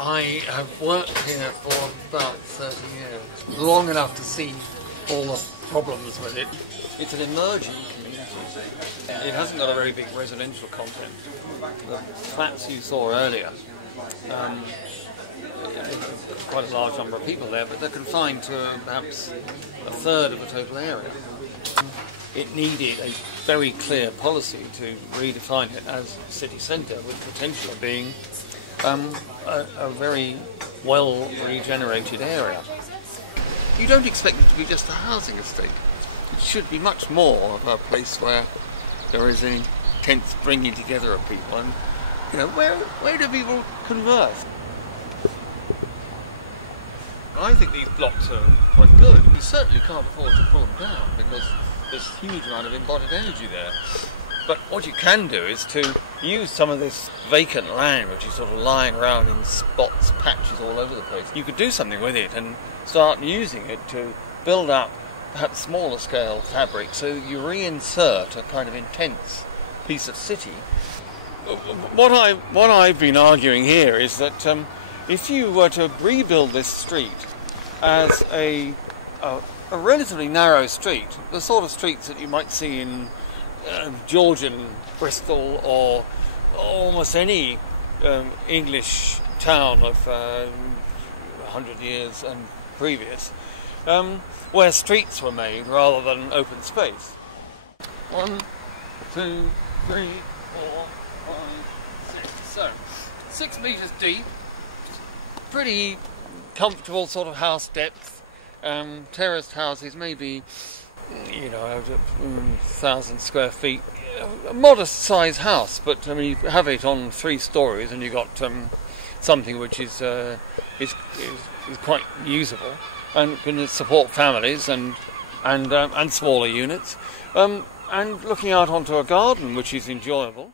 I have worked here for about 30 years, long enough to see all the problems with it. It's an emerging community. It hasn't got a very big residential content. The flats you saw earlier, quite a large number of people there, but they're confined to perhaps a third of the total area. It needed a very clear policy to redefine it as a city centre, with potential of being a very well regenerated area. You don't expect it to be just a housing estate. It should be much more of a place where there is an intense bringing together of people, and where do people converse? I think these blocks are quite good. You certainly can't afford to pull them down because there's a huge amount of embodied energy there. But what you can do is to use some of this vacant land, which is sort of lying around in spots, patches all over the place. You could do something with it and start using it to build up perhaps smaller scale fabric, so you reinsert a kind of intense piece of city. What I've been arguing here is that if you were to rebuild this street as a relatively narrow street, the sort of streets that you might see in Georgian Bristol or almost any English town of 100 years and previous, where streets were made rather than open space. 1, 2, 3, 4, 5, 6. So, 6 metres deep, pretty comfortable sort of house depth, terraced houses, maybe 1,000 square feet, a modest sized house, but I mean you have it on 3 stories and you've got something which is quite usable and can support families and smaller units, and looking out onto a garden which is enjoyable.